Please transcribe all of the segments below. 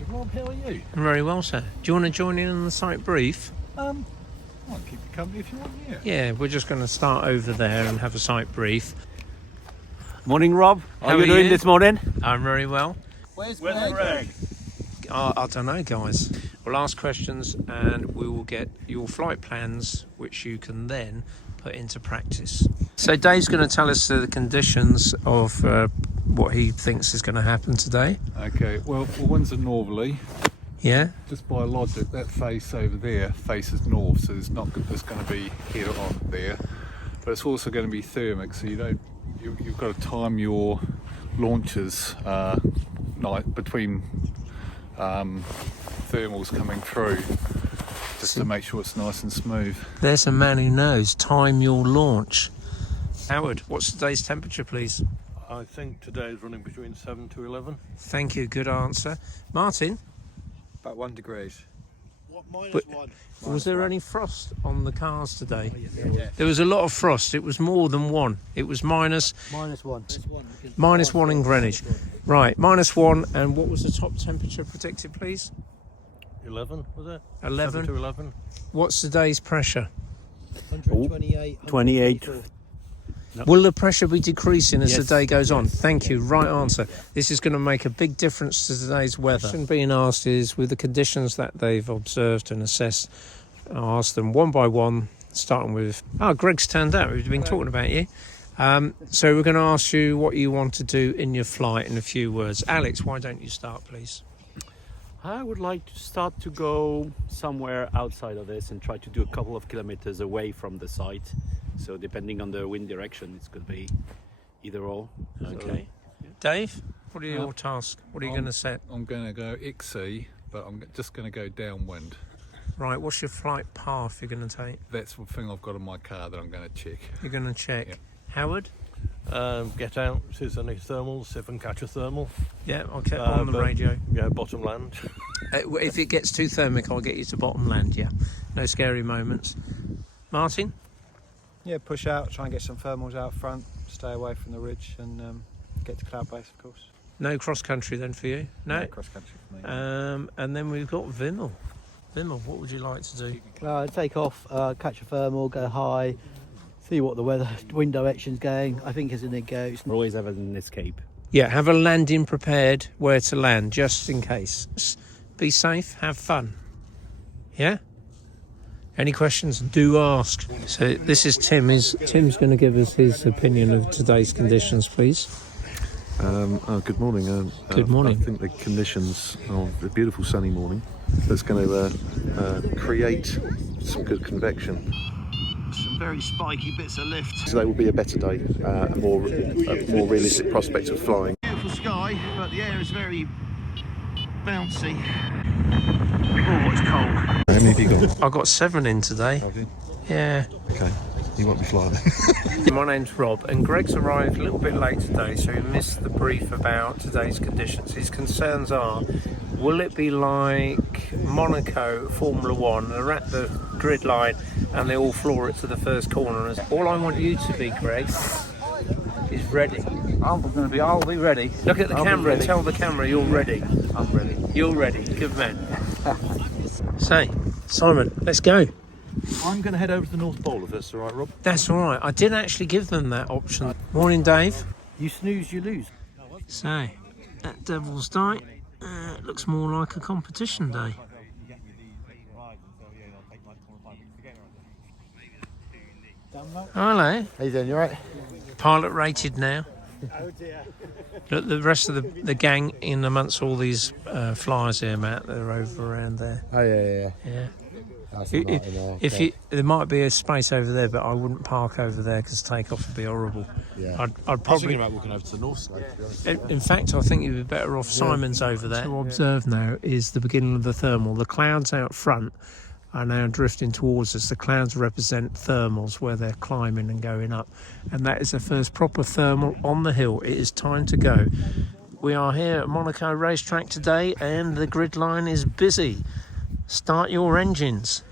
Hey Rob, how are you? Very well, sir. Do you want to join in on the site brief? I'll keep you company if you want, yeah. Yeah, we're just going to start over there and have a site brief. Morning, Rob. How are you doing this morning? I'm very well. Where's Greg? I don't know, guys. We'll ask questions and we will get your flight plans, which you can then put into practice. So Dave's going to tell us the conditions of what he thinks is going to happen today. Okay, well, winds are northerly. Yeah? Just by logic, that face over there faces north, so there's going to be head on there. But it's also going to be thermic, so you've got to time your launches between thermals coming through, just to make sure it's nice and smooth. There's a man who knows. Time your launch. Howard, what's today's temperature, please? I think today is running between 7 to 11. Thank you, good answer. Martin? About 1 degree. What, minus But- one? Was there any frost on the cars today? Yeah. There was a lot of frost. It was more than one. It was minus One. -1 in Greenwich. Right, -1. And what was the top temperature predicted, please? 11, was it? 11. 7 to 11. What's today's pressure? 128. 28. Will the pressure be decreasing as the Yes. day goes on? Thank you. Right answer. This is going to make a big difference to today's weather. The question being asked is, with the conditions that they've observed and assessed, I'll ask them one by one, starting with... Oh, Greg's turned out. We've been talking about you. So we're going to ask you what you want to do in your flight in a few words. Alex, why don't you start, please? I would like to start to go somewhere outside of this and try to do a couple of kilometers away from the site. So depending on the wind direction, it's going to be either or. Okay. Dave, what are your tasks? What are you going to set? I'm going to go XC, but I'm just going to go downwind. Right, what's your flight path you're going to take? That's the thing I've got in my car that I'm going to check. You're going to check. Yeah. Howard? Get out, see if there's any thermals, see if I can catch a thermal. Yeah, I'll get on the but- radio. Yeah, bottom land. If it gets too thermic, I'll get you to bottom land, yeah. No scary moments. Martin? Yeah, push out, try and get some thermals out front, stay away from the ridge and get to cloud base, of course. No cross country then for you? No? Cross country for me. And then we've got Vimmel. Vimmel, what would you like to do? Take off, catch a thermal, go high, see what the wind direction's going. I think as it goes. We're always having an escape. Yeah, have a landing prepared where to land, just in case. Be safe, have fun. Yeah? Any questions, do ask. So this is Tim. Tim's going to give us his opinion of today's conditions, please. Good morning. Good morning. I think the conditions of a beautiful sunny morning that's going to create some good convection. Some very spiky bits of lift. Today will be a better day, a more realistic prospect of flying. Beautiful sky, but the air is very bouncy. Oh, it's cold. How many have you got? I got 7 in today. Have you? Yeah. Okay, you won't be flying. My name's Rob, and Greg's arrived a little bit late today, so he missed the brief about today's conditions. His concerns are, will it be like Monaco Formula 1? They're at the grid line and they all floor it to the first corner. And all I want you to be, Greg, is ready. I'll be ready. Look at the camera and tell the camera you're ready. I'm ready. You're ready. Good man. Say, Simon, let's go. I'm going to head over to the North Pole if that's all right, Rob. That's all right. I did actually give them that option. Morning, Dave. You snooze, you lose. So, at Devil's Dyke, looks more like a competition day. Hello. How you doing, you alright? Pilot rated now. Look, the rest of the gang in amongst all these flyers here, Matt, they're over around there. Oh yeah. Yeah. That's If you, there might be a space over there, but I wouldn't park over there because takeoff would be horrible. Yeah. I'd probably. about walking over to the north side, to be honest. In fact, I think you'd be better off. Simon's over there. To observe now is the beginning of the thermal. The clouds out front are now drifting towards us. The clouds represent thermals where they're climbing and going up, and that is the first proper thermal on the hill. It is time to go. We are here at Monaco racetrack today, and the grid line is busy. Start your engines.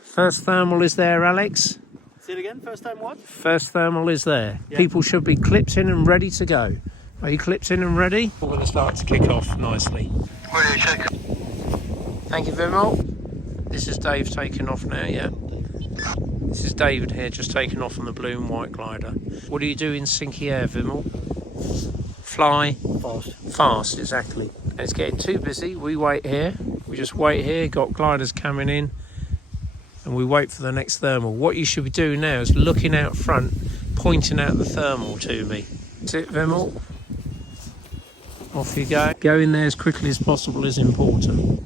First thermal is there, Alex. Say it again, first time what? First thermal is there. Yeah. People should be clipped in and ready to go. Are you clipped in and ready? We're going to start to kick off nicely. Thank you, Vimal. This is Dave taking off now, yeah. This is David here, just taking off on the blue and white glider. What do you do in sinky air, Vimal? Fly? Fast. Fast, exactly. And it's getting too busy. We wait here. We just wait here, got gliders coming in, and we wait for the next thermal. What you should be doing now is looking out front, pointing out the thermal to me. That's it, Vimal. Off you go. Going there as quickly as possible is important.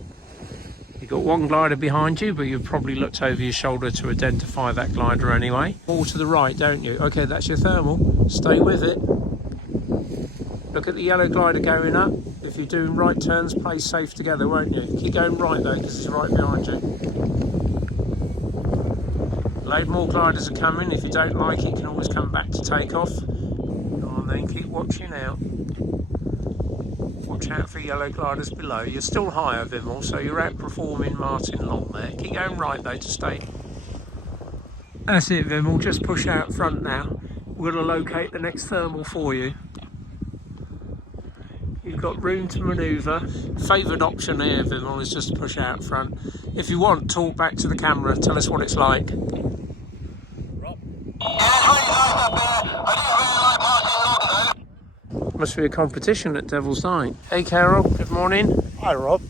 You've got one glider behind you, but you've probably looked over your shoulder to identify that glider anyway. All to the right, don't you? Okay, that's your thermal. Stay with it. Look at the yellow glider going up. If you're doing right turns, play safe together, won't you? Keep going right though, because it's right behind you. Load more gliders are coming. If you don't like it, you can always come back to take off. Go on then, keep watching out. Watch out for yellow gliders below. You're still higher, Vimal, so you're outperforming Martin Long there. Keep going right though to stay. That's it, Vimal. Just push out front now. We're going to locate the next thermal for you. You've got room to manoeuvre. Favoured option here, Vimal, is just to push out front. If you want, talk back to the camera. Tell us what it's like. Must be a competition at Devil's Dyke. Hey Carol, good morning. Hi Rob.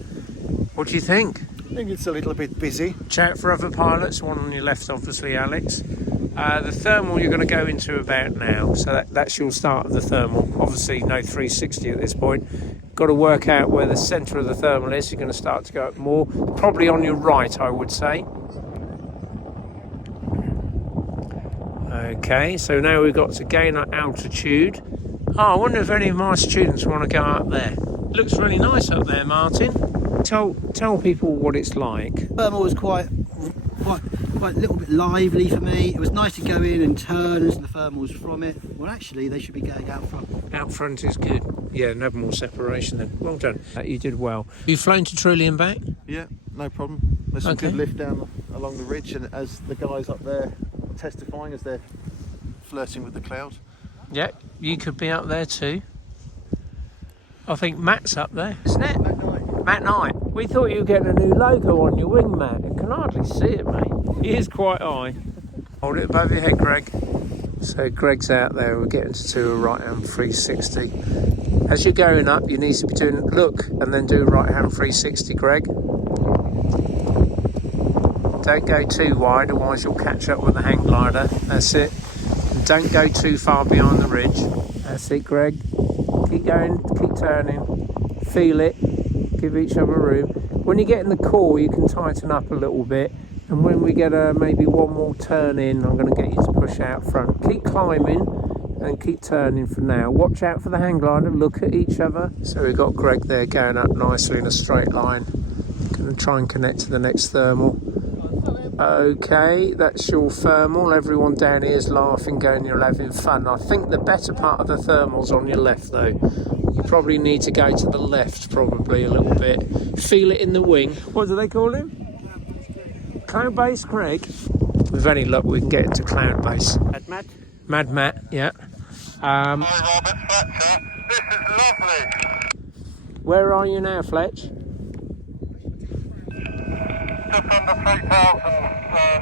What do you think? I think it's a little bit busy. Chat for other pilots, one on your left obviously, Alex. The thermal you're going to go into about now, so that's your start of the thermal. Obviously no 360 at this point. Got to work out where the centre of the thermal is. You're going to start to go up more, probably on your right I would say. Okay, so now we've got to gain our altitude. Oh, I wonder if any of my students want to go up there. It looks really nice up there, Martin. Tell people what it's like. Thermal was quite a little bit lively for me. It was nice to go in and turn as the thermals from it. Well, actually, they should be going out front. Out front is good. Yeah, and have more separation then. Well done. You did well. You've flown to Truly and back? Yeah, no problem. There's some Okay. good lift down along the ridge, and as the guys up there testifying as they're flirting with the clouds. Yeah, you could be up there too. I think Matt's up there, isn't it? Matt Knight. We thought you were getting a new logo on your wing, Matt. I can hardly see it, mate. He is quite high. Hold it above your head, Greg. So Greg's out there. We're getting to do a right-hand 360. As you're going up, you need to be doing look and then do a right-hand 360, Greg. Don't go too wide, otherwise you'll catch up with the hang glider. That's it. And don't go too far behind the ridge. That's it, Greg. Keep going, keep turning. Feel it. Give each other room. When you get in the core, you can tighten up a little bit. And when we get maybe one more turn in, I'm going to get you to push out front. Keep climbing and keep turning for now. Watch out for the hang glider. Look at each other. So we've got Greg there going up nicely in a straight line. Going to try and connect to the next thermal. Okay, that's your thermal. Everyone down here is laughing, going, you're having fun. I think the better part of the thermal's on your left though. You probably need to go to the left probably a little bit. Feel it in the wing. What do they call him? Cloud Base Craig. With any luck we can get into Cloud Base. Mad Matt, yeah. Hi Robert, Fletcher. This is lovely. Where are you now, Fletch? Just under 3,000,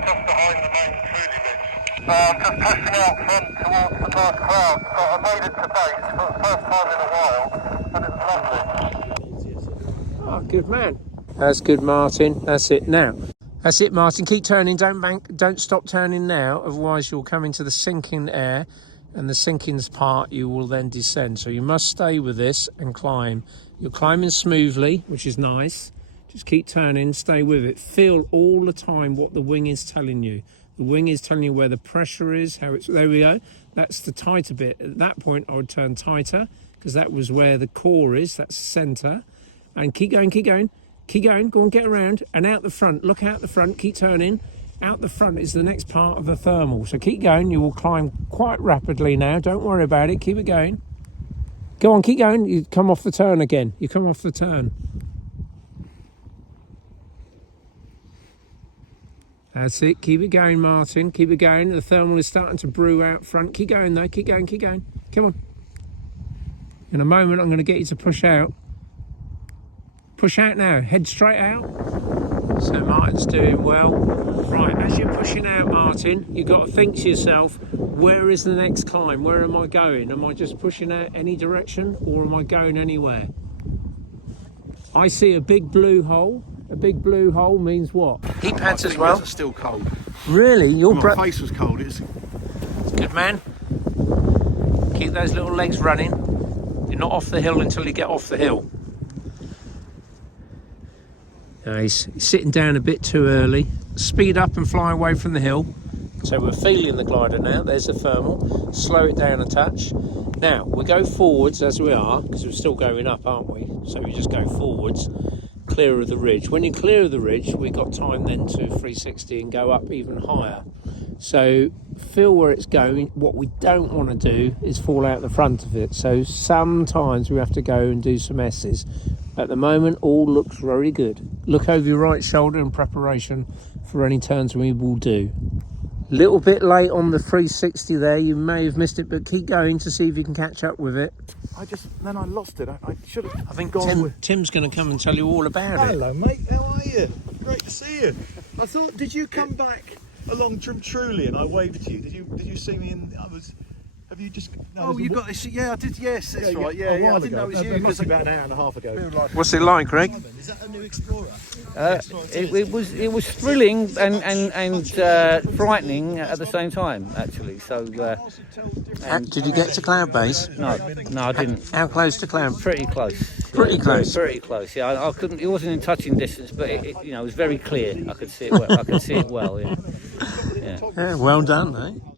just behind the main Truly ridge. Just pushing out front towards the dark clouds. So I made it to base for the first time in a while, and it's lovely. Oh, good man. That's good, Martin. That's it now. That's it, Martin. Keep turning. Don't stop turning now. Otherwise, you'll come into the sinking air, and the sinking's part, you will then descend. So you must stay with this and climb. You're climbing smoothly, which is nice. Just keep turning, stay with it. Feel all the time what the wing is telling you. The wing is telling you where the pressure is, how it's, there we go. That's the tighter bit. At that point, I would turn tighter because that was where the core is, that's the center. And keep going, keep going, keep going. Go on, get around and out the front. Look out the front, keep turning. Out the front is the next part of the thermal. So keep going, you will climb quite rapidly now. Don't worry about it, keep it going. Go on, keep going. You come off the turn again. You come off the turn. That's it. Keep it going, Martin. Keep it going. The thermal is starting to brew out front. Keep going, though. Keep going, keep going. Come on. In a moment, I'm going to get you to push out. Push out now, head straight out. So Martin's doing well. Right, as you're pushing out, Martin, you've got to think to yourself, where is the next climb? Where am I going? Am I just pushing out any direction or am I going anywhere? I see a big blue hole. A big blue hole means what? Heat pads as well? It's still cold. Really? Your My face was cold. It's good, man. Keep those little legs running. You're not off the hill until you get off the hill. He's sitting down a bit too early. Speed up and fly away from the hill. So we're feeling the glider now. There's the thermal. Slow it down a touch. Now we go forwards as we are, because we're still going up, aren't we? So we just go forwards, clear of the ridge. When you're clear of the ridge, we've got time then to 360 and go up even higher. So feel where it's going. What we don't want to do is fall out the front of it. So sometimes we have to go and do some S's. At the moment, all looks very good. Look over your right shoulder in preparation for any turns we will do. Little bit late on the 360 there. You may have missed it, but keep going to see if you can catch up with it. Then I lost it. I should have. I think Tim's going to come and tell you all about it. Hello, mate. How are you? Great to see you. I thought, did you come back along from Truly and I waved to you? Did you see me in? Have you just? No, Oh, you got this? Yeah, I did. Yes, that's right. Yeah, a while I didn't know it was ago. you. It must be 'cause about an hour and a half ago. What's it like, Greg? Is that a new Explorer? It was thrilling and frightening at the same time, actually. So, Did you get to Cloud Base? no, I didn't. How close to Cloud? Pretty close. Pretty close. Pretty close. Yeah, I couldn't. It wasn't in touching distance, but it was very clear. I could see it well. I could see it well. Yeah. Yeah, well done, eh?